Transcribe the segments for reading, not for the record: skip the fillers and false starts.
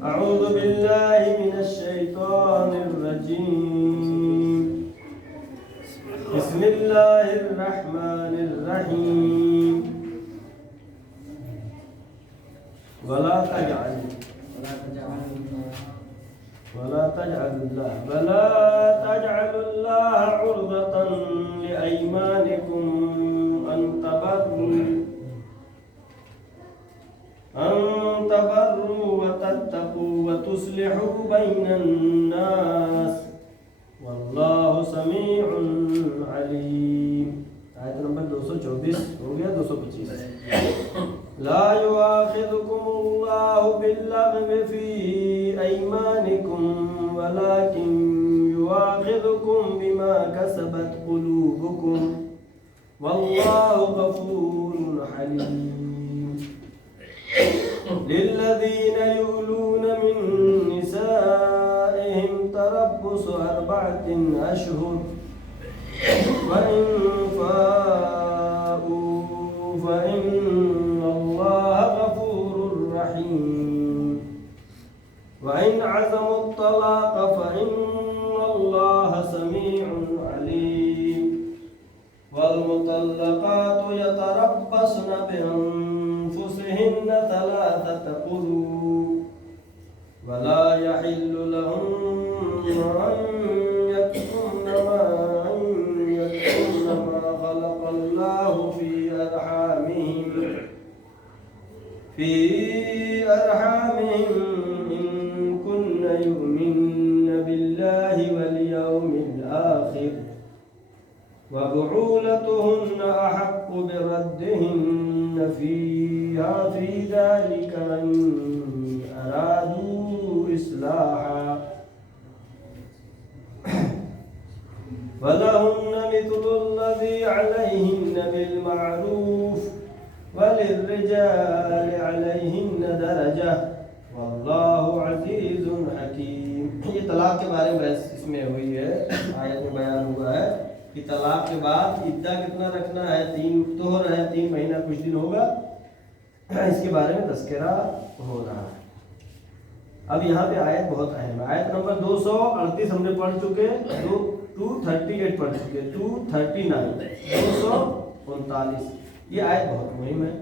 أعوذ بالله من الشيطان الرجيم. بسم الله الرحمن الرحيم. ولا تجعلوا الله عرضة لأيمانكم أن تبروا وتتقوا وتصلحوا بين الناس والله سميع عليم. آیت نمبر 224 ہو گیا. 225. لا يؤاخذكم الله باللغو في أيمانكم ولكن يؤاخذكم بما كسبت قلوبكم والله غفور حليم. للذين يؤلون من نسائهم تربص 4 أشهر وإن فاءوا فإن الله غفور رحيم. وإن عزموا الطلاق فإن الله سميع عليم. والمطلقات يتربصن بأنفسهن 3 قروء ولا يحل لهن أن يكتمن ما خلق الله في أرحامهم إن كن يؤمن بالله واليوم الآخر وبعولتهن أحق بردهن في ذلك إن أرادوا إصلاحا ولهن مثل الذي عليهن بالمعروف وللرجال عليهن درجة والله عزيز حكيم. یہ طلاق کے بارے میں بحث اس میں ہوئی ہے. آیت میں بیان ہوا ہے کہ طلاق کے بعد عدہ کتنا رکھنا ہے. 3 طہر ہے, 3 مہینہ کچھ دن ہوگا. اس کے بارے میں تذکرہ ہو رہا ہے. اب یہاں پہ آیت بہت اہم ہے. آیت نمبر 238 ہم نے پڑھ چکے, 238 پڑھ چکے, 239 239. یہ آیت بہت مہم ہے.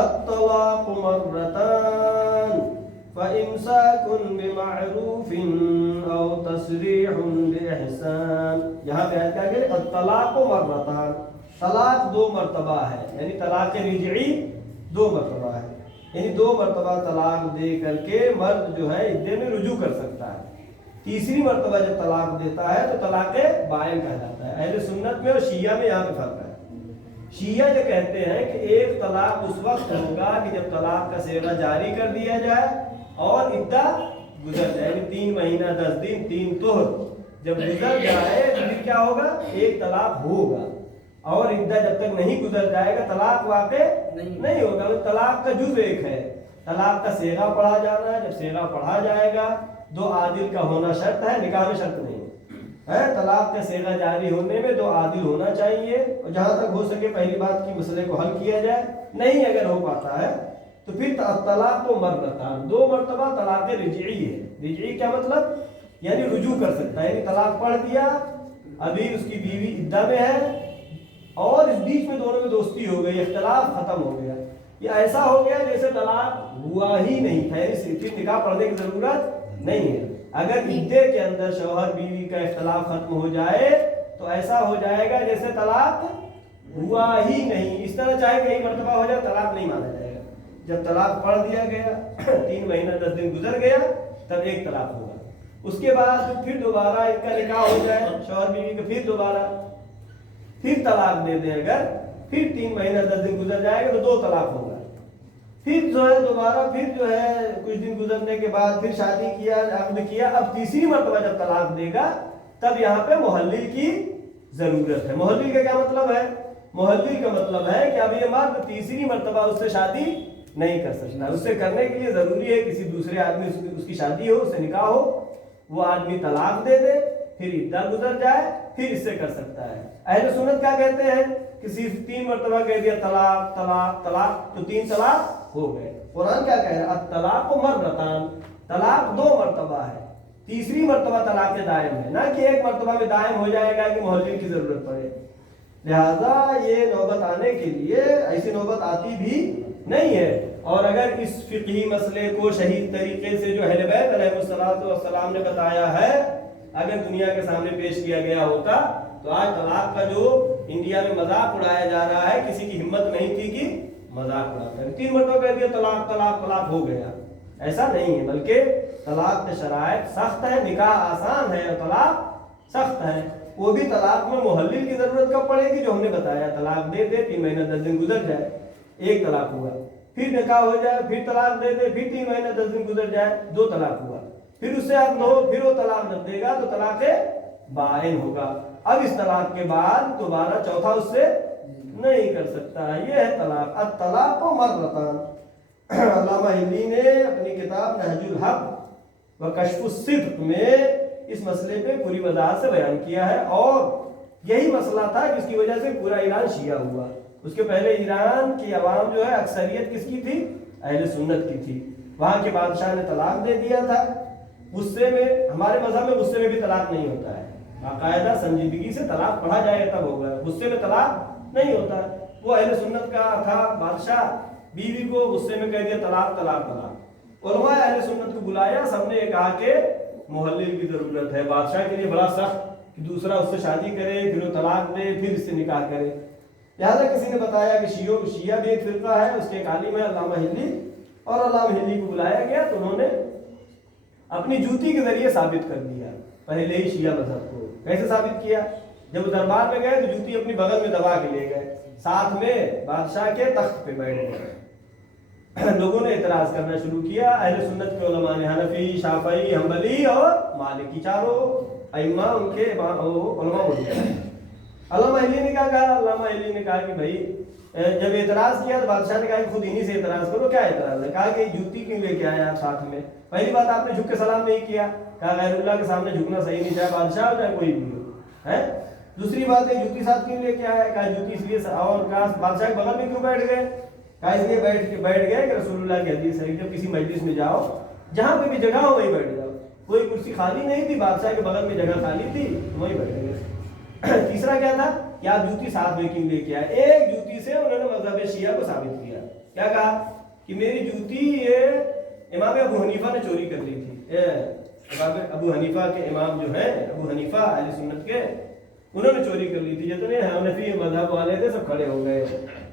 الطلاق مرتان فإمساك بمعروف أو تسريح بإحسان. یہاں پہ آیت کیا کہ الطلاق مرتان, طلاق 2 مرتبہ ہے, یعنی طلاق رجعی 2 مرتبہ ہے. یعنی 2 مرتبہ طلاق دے کر کے مرد جو ہے عدے میں رجوع کر سکتا ہے. تیسری مرتبہ جب طلاق دیتا ہے تو طلاق بائن کہلاتا ہے. اہل سنت میں اور شیعہ میں یہاں پہ فرق ہے. شیعہ یہ کہتے ہیں کہ ایک طلاق اس وقت ہوگا کہ جب طلاق کا صیغہ جاری کر دیا جائے اور عدہ گزر جائے. یعنی 3 مہینہ 10 دن 3 طہر جب گزر جائے تو پھر کیا ہوگا, ایک طلاق ہوگا. اور عدہ جب تک نہیں گزر جائے گا طلاق واقع نہیں ہوگا. طلاق کا جز ایک ہے, طلاق کا صیغہ پڑھا جانا ہے. جب صیغہ پڑھا جائے گا 2 عادل کا ہونا شرط ہے, نکاح میں شرط نہیں ہے. طلاق کا صیغہ جاری ہونے میں 2 عادل ہونا چاہیے, اور جہاں تک ہو سکے پہلی بات کی مسئلے کو حل کیا جائے. نہیں اگر ہو پاتا ہے تو پھر طلاق کو مرتان 2 مرتبہ طلاق رجعی ہے. رجعی کیا مطلب, یعنی رجوع کر سکتا ہے. یعنی طلاق پڑھ دیا, ابھی اس کی بیوی عدہ میں ہے اور اس بیچ میں دونوں میں دوستی ہو گئی, اختلاف ختم ہو گیا. یہ ایسا ہو گیا جیسے طلاق ہوا ہی نہیں تھا, یعنی صرف نکاح پڑھنے کی ضرورت نہیں ہے. اگر عدے کے اندر شوہر بیوی کا اختلاف ختم ہو جائے تو ایسا ہو جائے گا جیسے طلاق ہوا ہی نہیں. اس طرح چاہے کئی مرتبہ ہو جائے طلاق نہیں مانا جائے گا. جب طلاق پڑھ دیا گیا 3 مہینہ 10 دن گزر گیا تب ایک طلاق ہوگا. اس کے بعد پھر دوبارہ ان کا نکاح ہو جائے شوہر بیوی کا, پھر دوبارہ پھر طلاق دے دیں, اگر پھر 3 مہینہ 10 دن گزر جائے گا تو 2 طلاق ہوگا. پھر جو ہے دوبارہ پھر جو ہے کچھ دن گزرنے کے بعد پھر شادی کیا, عقد کیا. اب تیسری مرتبہ جب طلاق دے گا تب یہاں پہ محلل کی ضرورت ہے. محلل کا کیا مطلب ہے, محلل کا مطلب ہے کہ اب یہ مرد تیسری مرتبہ اس سے شادی نہیں کر سکتا. اس سے کرنے کے لیے ضروری ہے کسی دوسرے آدمی اس کی شادی ہو, اس سے نکاح ہو, وہ آدمی طلاق دے دے, پھر عدہ گزر جائے, پھر اس سے کر سکتا ہے. اہل سنت کیا کہتے ہیں کہ صرف 3 مرتبہ کہہ دیا طلاق طلاق طلاق تو 3 طلاق ہو گئے. قرآن کیا کہہ رہا ہے؟ الطلاق مرتان، طلاق 2 مرتبہ ہے، تیسری مرتبہ طلاق دائم ہے، نہ کہ ایک مرتبہ میں دائم ہو جائے گا کہ محلل کی ضرورت پڑے۔ لہذا یہ نوبت آنے کے لیے ایسی نوبت آتی بھی نہیں ہے۔ اور اگر اس فقہی مسئلے کو صحیح طریقے سے جو اہل بیت علیہ السلام نے بتایا ہے اگر دنیا کے سامنے پیش کیا گیا ہوتا تو آج طلاق کا جو انڈیا میں مذاق اڑایا جا رہا ہے کسی کی ہمت نہیں تھی کہ مذاق اڑاتا ہے۔ 3 مرتبہ کہہ دیا طلاق طلاق طلاق ہو گیا، ایسا نہیں ہے، بلکہ طلاق کے شرائط سخت ہے، نکاح آسان ہے اور طلاق سخت ہے۔ وہ بھی طلاق میں محلل کی ضرورت کب پڑے گی؟ جو ہم نے بتایا، طلاق دے دے 3 مہینہ 10 دن گزر جائے، ایک طلاق ہوا، پھر نکاح ہو جائے، پھر طلاق دے دے، پھر 3 مہینہ 10 دن گزر جائے، 2 طلاق ہوا، پھر اس سے اب نہ ہو، پھر وہ طلاق جب دے گا تو طلاق بائن ہوگا۔ اب اس طلاق کے بعد دوبارہ چوتھا اس سے نہیں کر سکتا، یہ ہے طلاق۔ الطلاق مرتان۔ علامہ ہلی نے اپنی کتاب نہج الحق و کشف الصدق میں اس مسئلے پہ پوری وضاحت سے بیان کیا ہے، اور یہی مسئلہ تھا جس کی وجہ سے پورا ایران شیعہ ہوا۔ اس کے پہلے ایران کی عوام جو ہے اکثریت کس کی تھی؟ اہل سنت کی تھی۔ وہاں کے بادشاہ نے طلاق دے دیا تھا، غصے میں، ہمارے مذہب میں غصے میں بھی طلاق نہیں ہوتا ہے، باقاعدہ سنجیدگی سے طلاق پڑھا جائے تب ہوگا، غصے میں طلاق نہیں ہوتا۔ وہ اہل سنت کا تھا بادشاہ، بیوی کو غصے میں کہہ دیا طلاق طلاق طلاق۔ علماء اہل سنت کو بلایا، سب نے یہ کہا کہ محلل کی ضرورت ہے، بادشاہ کے لیے بڑا سخت کہ دوسرا اس سے شادی کرے، پھر وہ طلاق دے، پھر اس سے نکاح کرے۔ لہٰذا کسی نے بتایا کہ شیعہ بھی ایک فرقہ ہے، اس کے ایک عالم ہے علامہ ہلی، اور علامہ ہلی کو بلایا گیا تو انہوں نے اپنی جوتی کے ذریعے ثابت کر دیا پہلے ہی شیعہ مذہب کو۔ کیسے ثابت کیا؟ جب وہ دربار میں گئے تو جوتی اپنی بغل میں دبا کے لے گئے، ساتھ میں بادشاہ کے تخت پہ بیٹھ گئے۔ لوگوں نے اعتراض کرنا شروع کیا، اہل سنت کے علماء نے، حنفی، شافعی، حنبلی اور مالکی، چاروں ائمہ ان کے علماء ہوتے ہیں۔ علامہ ہلی نے کیا کہا؟ علامہ ہلی نے کہا کہ بھائی جب اعتراض کیا تو بادشاہ نے کہا کہ خود انہی سے اعتراض کرو، کیا اعتراض ہے؟ کہا کہ جوتی کیوں لے کے آئے آپ ساتھ میں؟ پہلی بات آپ نے جھک کے سلام نہیں کیا، کہا غیر اللہ کے سامنے جھکنا صحیح نہیں، چاہے بادشاہ ہو چاہے کوئی بھی ہو، ہے۔ دوسری بات ہے جوتی ساتھ کیوں لے کے آیا؟ کہا جوتی اس لیے، اور کہا بادشاہ کے بغل میں کیوں بیٹھ گئے؟ کہا اس لیے بیٹھ گئے کہ رسول اللہ کی حدیث ہے جب کسی مجلس میں جاؤ، جہاں پہ بھی جگہ ہو وہیں بیٹھ جاؤ۔ کوئی کرسی خالی نہیں تھی، بادشاہ کے بغل میں جگہ خالی تھی، وہیں بیٹھ گئے۔ تیسرا کیا تھا کہ آپ جوتی ساتھ میں کیوں لے کے آئے؟ ایک جوتی سے انہوں نے مذہب شیعہ کو ثابت کیا۔ کیا کہا کہ میری جوتی یہ امام ابو حنیفہ نے چوری کر لی تھی۔ ابو حنیفہ کے امام جو ہیں، ابو حنیفہ اہل سنت کے، انہوں نے چوری کر لی تھی۔ جتنے حنفی مذہب والے تھے سب کھڑے ہو گئے۔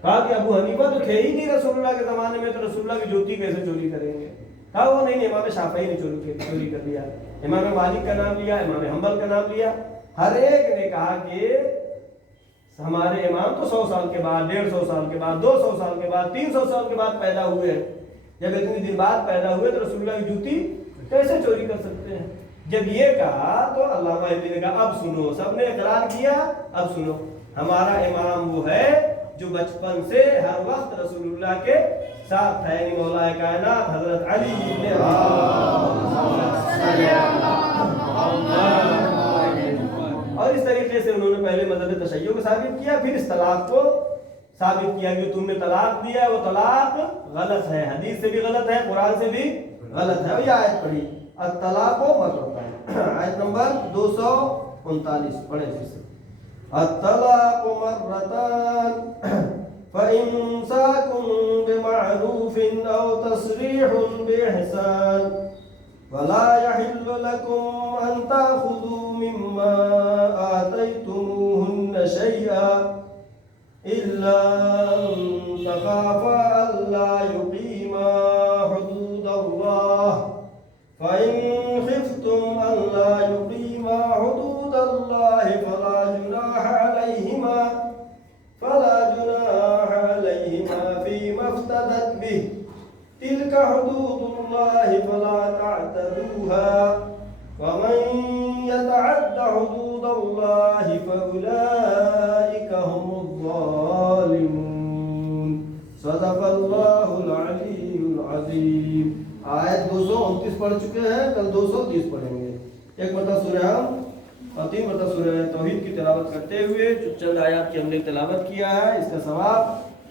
کہا کہ ابو حنیفہ تو تھے ہی نہیں رسول اللہ کے زمانے میں، تو رسول اللہ کی جوتی کیسے چوری کریں گے؟ کہا وہ نہیں، امام شافعی نے چوری کر لیا، امام مالک کا نام لیا، امام حنبل کا نام لیا۔ ہر ایک نے کہا کہ ہمارے امام تو 100 سال کے بعد، 150 سال کے بعد، 200 سال کے بعد، 300 سال کے بعد پیدا ہوئے ہیں۔ جب اتنی دن بعد پیدا ہوئے تو رسول اللہ کی جوتی کیسے چوری کر سکتے ہیں؟ جب یہ کہا تو علامہ ہلی نے کہا اب سنو، سب نے اقرار کیا، اب سنو، ہمارا امام وہ ہے جو بچپن سے ہر وقت رسول اللہ کے ساتھ ہے، یعنی مولا کائنات حضرت علی ابن اور اس طریقے سے انہوں نے پہلے مذہب تشیع کو ثابت کیا، پھر اس طلاق کو ثابت کیا کہ تم نے طلاق دیا ہے وہ طلاق غلط ہے، حدیث سے بھی غلط ہے، قرآن سے بھی غلط ہے۔ یہ آیت پڑھی الطلاق مرتان، آیت نمبر 239 پڑھیں پھر سے۔ الطلاق مرتان فإمساك بمعروف أو تسريح بإحسان ولا يحل لكم أن تأخذوا مما آتيتموهن شيئا إلا أن تخافا ألا يقيما حدود الله فإن خفتم ألا يقيما حدود الله فلا جناح عليهما فيما افتدت به تلك حدود الله فلا تعتدوها ومن يتعد حدود الله فأولئك هم الظالمون صدق اللہ العلی العظیم۔ آیت 229 پڑھ چکے ہیں، کل 230 پڑھیں گے۔ ایک مرتبہ سورہ ہم اور 3 مرتبہ سورہ توحید کی تلاوت کرتے ہوئے جو چند آیات کی ہم نے تلاوت کیا ہے، اس کا ثواب